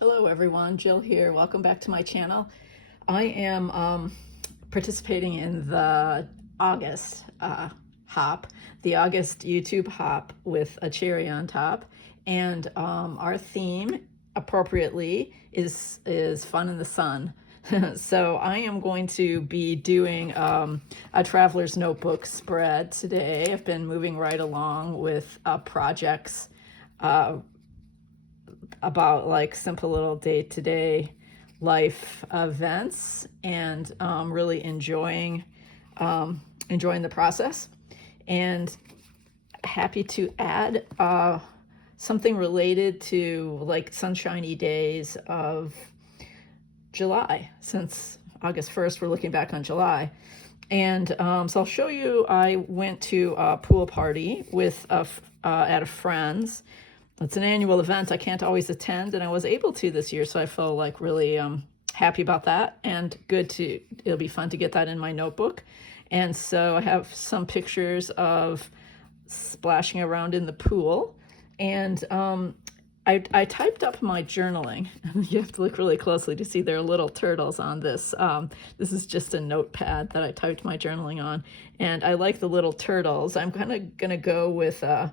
Hello everyone, Jill here. Welcome back to my channel. I am participating in the August hop, the August YouTube hop with a cherry on top, and our theme, appropriately, is fun in the sun. So I am going to be doing a traveler's notebook spread today. I've been moving right along with projects about like simple little day-to-day life events, and really enjoying the process, and happy to add something related to like sunshiny days of July. Since August 1st, we're looking back on July. And so I'll show you, I went to a pool party with at a friend's. It's an annual event I can't always attend, and I was able to this year, so I feel like really happy about that, and it'll be fun to get that in my notebook. And so I have some pictures of splashing around in the pool, and I typed up my journaling. You have to look really closely to see there are little turtles on this. This is just a notepad that I typed my journaling on, and I like the little turtles. I'm kind of going to go with a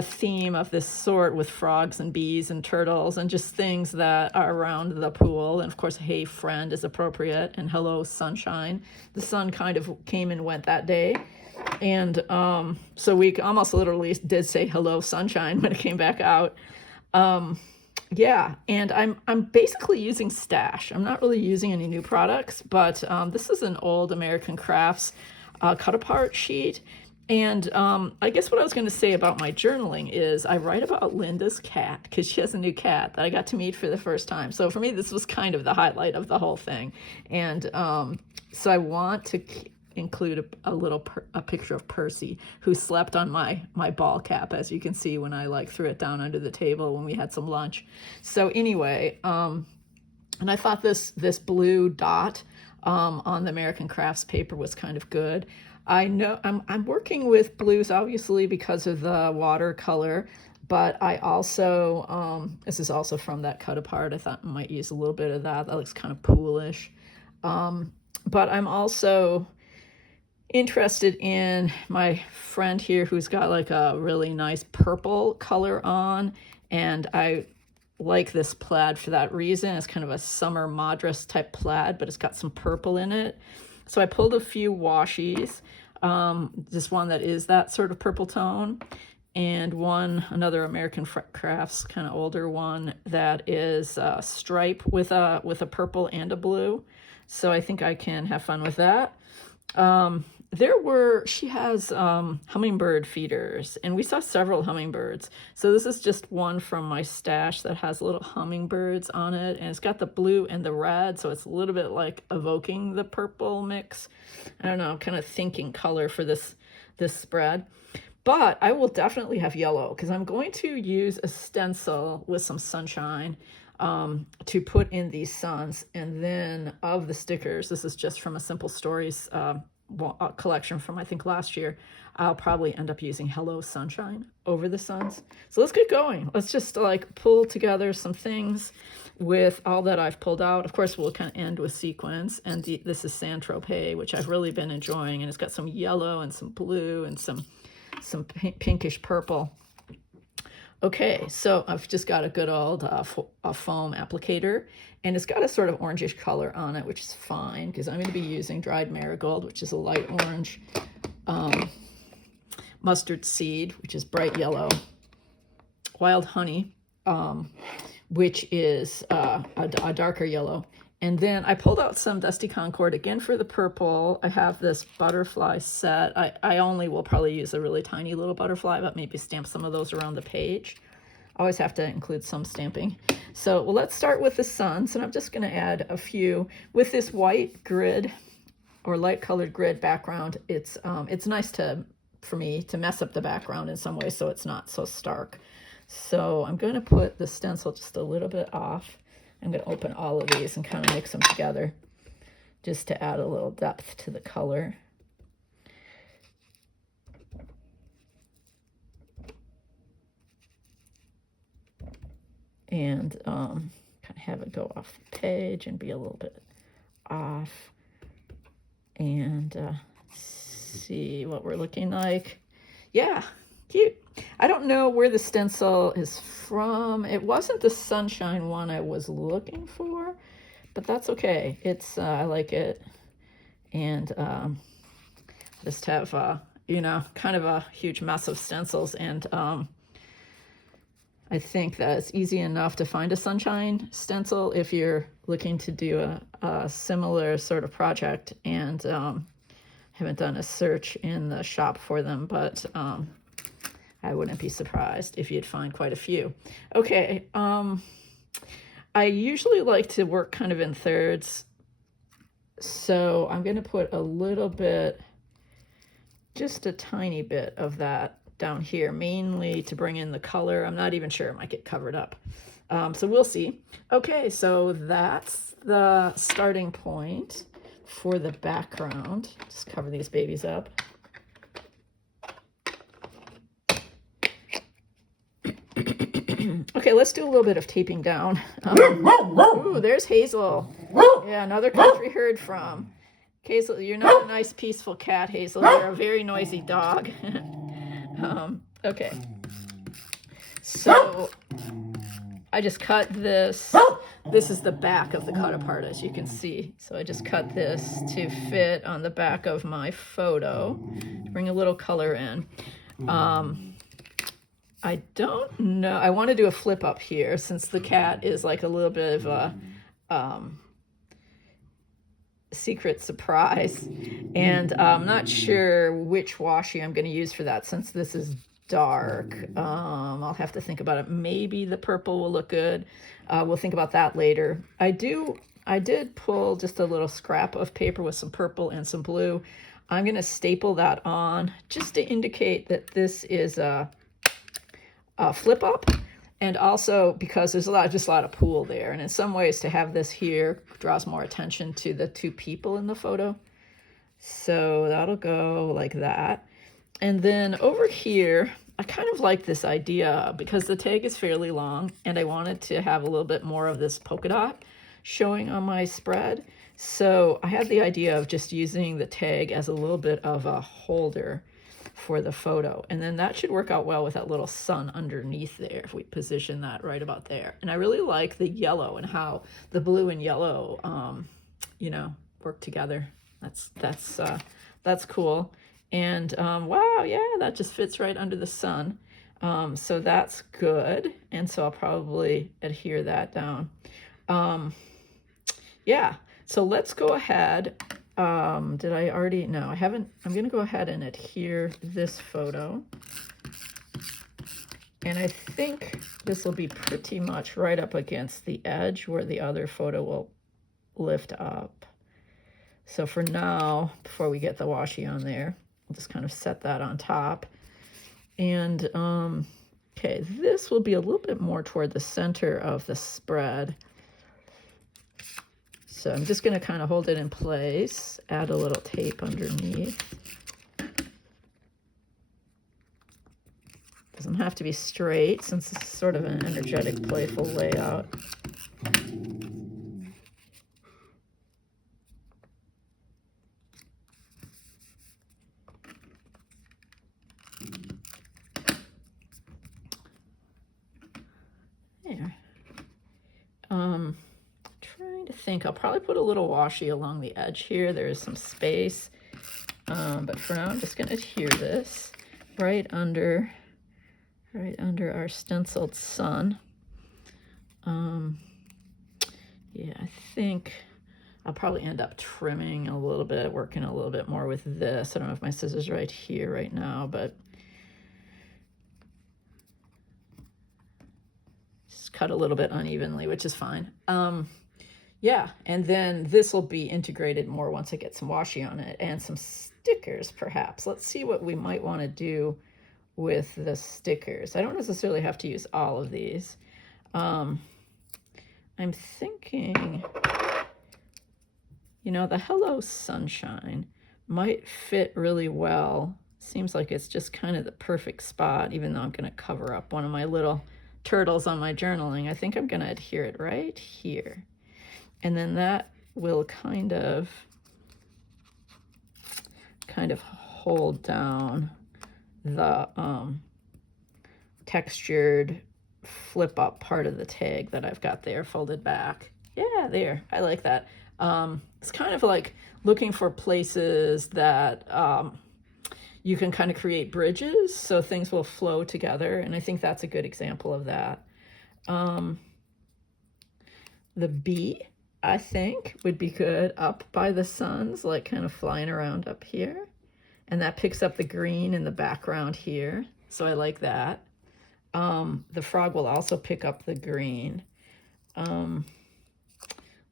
theme of this sort, with frogs and bees and turtles and just things that are around the pool. And of course, hey friend is appropriate, and hello sunshine. The sun kind of came and went that day, and so we almost literally did say hello sunshine when it came back out. Yeah, and I'm basically using Stash. I'm not really using any new products, but this is an old American Crafts cut apart sheet. And I guess what I was going to say about my journaling is I write about Linda's cat, because she has a new cat that I got to meet for the first time. So for me, this was kind of the highlight of the whole thing. And so I want to include a picture of Percy, who slept on my ball cap, as you can see when I like threw it down under the table when we had some lunch. So anyway, and I thought this blue dot on the American Crafts paper was kind of good. I know I'm working with blues obviously because of the watercolor, but I also this is also from that cut apart. I thought I might use a little bit of that. That looks kind of poolish. But I'm also interested in my friend here who's got like a really nice purple color on, and I like this plaid for that reason. It's kind of a summer madras type plaid, but it's got some purple in it. So I pulled a few washies, this one that is that sort of purple tone, and another American Crafts kind of older one that is a stripe with a purple and a blue. So I think I can have fun with that. She has hummingbird feeders, and we saw several hummingbirds. So this is just one from my stash that has little hummingbirds on it, and it's got the blue and the red, so it's a little bit like evoking the purple mix. I don't know, I'm kind of thinking color for this spread. But I will definitely have yellow, because I'm going to use a stencil with some sunshine to put in these suns. And then of the stickers, this is just from a Simple Stories collection from I think last year, I'll probably end up using Hello Sunshine over the suns. So let's get going. Let's just like pull together some things with all that I've pulled out. Of course, we'll kind of end with sequins, and this is Saint-Tropez, which I've really been enjoying, and it's got some yellow and some blue and some pinkish purple. Okay, so I've just got a good old foam applicator, and it's got a sort of orangish color on it, which is fine, because I'm going to be using dried marigold, which is a light orange, mustard seed, which is bright yellow, wild honey, which is a darker yellow. And then I pulled out some Dusty Concord, again for the purple. I have this butterfly set. I only will probably use a really tiny little butterfly, but maybe stamp some of those around the page. I always have to include some stamping. So well, let's start with the suns, and I'm just going to add a few with this white grid or light colored grid background. It's nice for me to mess up the background in some way so it's not so stark. So I'm going to put the stencil just a little bit off. I'm going to open all of these and kind of mix them together just to add a little depth to the color. And kind of have it go off the page and be a little bit off. And see what we're looking like. Yeah, cute. I don't know where the stencil is from. It wasn't the sunshine one I was looking for, but that's okay. It's I like it. And just have you know, kind of a huge mess of stencils, and I think that it's easy enough to find a sunshine stencil if you're looking to do a similar sort of project, and haven't done a search in the shop for them, but I wouldn't be surprised if you'd find quite a few. Okay, I usually like to work kind of in thirds, so I'm going to put a little bit, just a tiny bit of that down here, mainly to bring in the color. I'm not even sure, it might get covered up. So we'll see. Okay, so that's the starting point for the background. Just cover these babies up. Okay, let's do a little bit of taping down. Ooh, there's Hazel. Yeah, another country heard from. Hazel, you're not a nice, peaceful cat, Hazel. You're a very noisy dog. Okay. So I just cut this. This is the back of the cut apart, as you can see. So I just cut this to fit on the back of my photo, to bring a little color in. I don't know. I want to do a flip up here, since the cat is like a little bit of a secret surprise, and I'm not sure which washi I'm going to use for that, since this is dark. I'll have to think about it. Maybe the purple will look good. We'll think about that later. I did pull just a little scrap of paper with some purple and some blue. I'm going to staple that on just to indicate that this is a flip up, and also because there's just a lot of pool there, and in some ways to have this here draws more attention to the two people in the photo. So that'll go like that. And then over here, I kind of like this idea because the tag is fairly long, and I wanted to have a little bit more of this polka dot showing on my spread. So I had the idea of just using the tag as a little bit of a holder for the photo, and then that should work out well with that little sun underneath there if we position that right about there. And I really like the yellow and how the blue and yellow you know, work together. That's cool. And wow, yeah, that just fits right under the sun. So that's good, and so I'll probably adhere that down. Yeah, so let's go ahead. Did I already? No, I haven't. I'm going to go ahead and adhere this photo. And I think this will be pretty much right up against the edge where the other photo will lift up. So for now, before we get the washi on there, I'll just kind of set that on top. And okay, this will be a little bit more toward the center of the spread. So I'm just going to kind of hold it in place, add a little tape underneath. Doesn't have to be straight, since it's sort of an energetic, playful layout. There. Trying to think, I'll probably put a little washi along the edge here. There is some space, but for now I'm just going to adhere this right under our stenciled sun. Yeah, I think I'll probably end up trimming a little bit, working a little bit more with this. I don't know if my scissors are right here right now, but just cut a little bit unevenly, which is fine. Yeah, and then this will be integrated more once I get some washi on it and some stickers, perhaps. Let's see what we might want to do with the stickers. I don't necessarily have to use all of these. I'm thinking, you know, the Hello Sunshine might fit really well. Seems like it's just kind of the perfect spot, even though I'm going to cover up one of my little turtles on my journaling, I think I'm going to adhere it right here. And then that will kind of hold down the textured flip up part of the tag that I've got there folded back. Yeah, there, I like that. It's kind of like looking for places that you can kind of create bridges so things will flow together, and I think that's a good example of that. The bee, I think, would be good up by the suns, like kind of flying around up here, and that picks up the green in the background here, so I like that. The frog will also pick up the green. Let's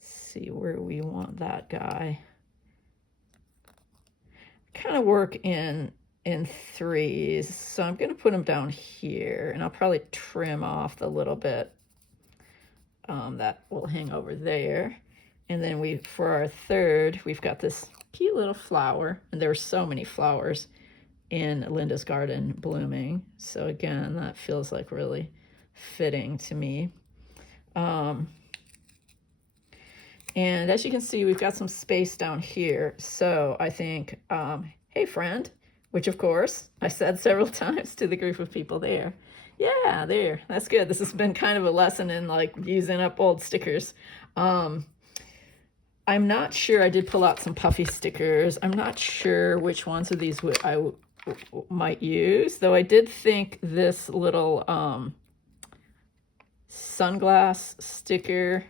see where we want that guy. Kind of work in threes, so I'm going to put him down here, and I'll probably trim off the little bit that will hang over there. And then for our third, we've got this cute little flower, and there are so many flowers in Linda's garden blooming, so again, that feels like really fitting to me. And as you can see, we've got some space down here, so I think, hey friend, which of course I said several times to the group of people there. Yeah, there, that's good. This has been kind of a lesson in like using up old stickers. I'm not sure, I did pull out some puffy stickers. I'm not sure which ones of these I might use, though I did think this little sunglass sticker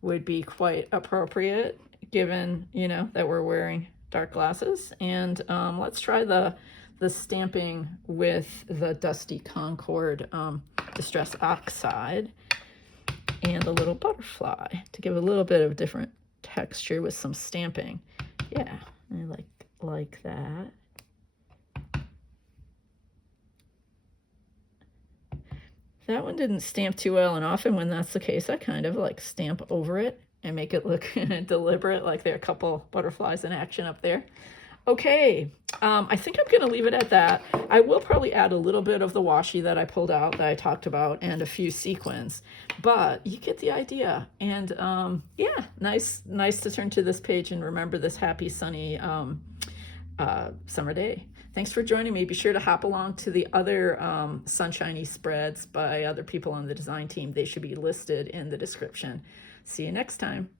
would be quite appropriate, given, you know, that we're wearing dark glasses. And let's try the stamping with the Dusty Concord Distress Oxide and a little butterfly to give a little bit of different texture with some stamping. Yeah, I like that. That one didn't stamp too well, and often when that's the case, I kind of like stamp over it and make it look deliberate, like there are a couple butterflies in action up there. Okay, I think I'm going to leave it at that. I will probably add a little bit of the washi that I pulled out that I talked about and a few sequins, but you get the idea. And yeah, nice to turn to this page and remember this happy, sunny summer day. Thanks for joining me. Be sure to hop along to the other sunshiny spreads by other people on the design team. They should be listed in the description. See you next time.